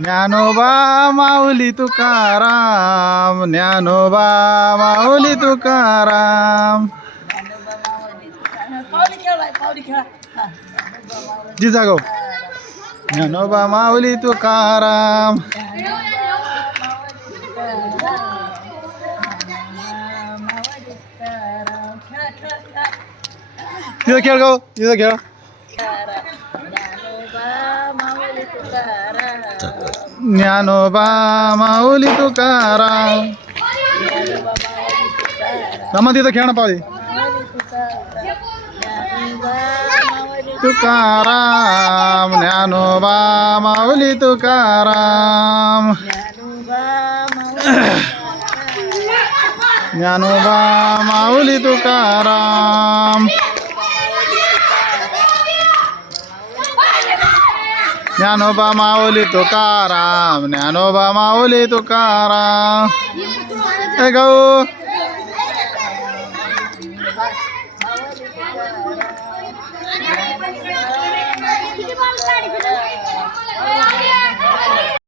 ज्ञानोबा माऊली तुकाराम, ज्ञानोबा माऊली तुकाराम. जी जागो. ज्ञानोबा माऊली तुकाराम. तिथं खेळ गो, तिथं खेळ. ज्ञानोबा माऊली तुकाराम. मग तिथं खेळ ना पाहिजे. तुकाराम, ज्ञानोबा माऊली तुकाराम. ज्ञानोबा माऊली तुकाराम. ज्ञानोबा माऊली तुकाराम, ज्ञानोबा माऊली तुकाराम. हे गो.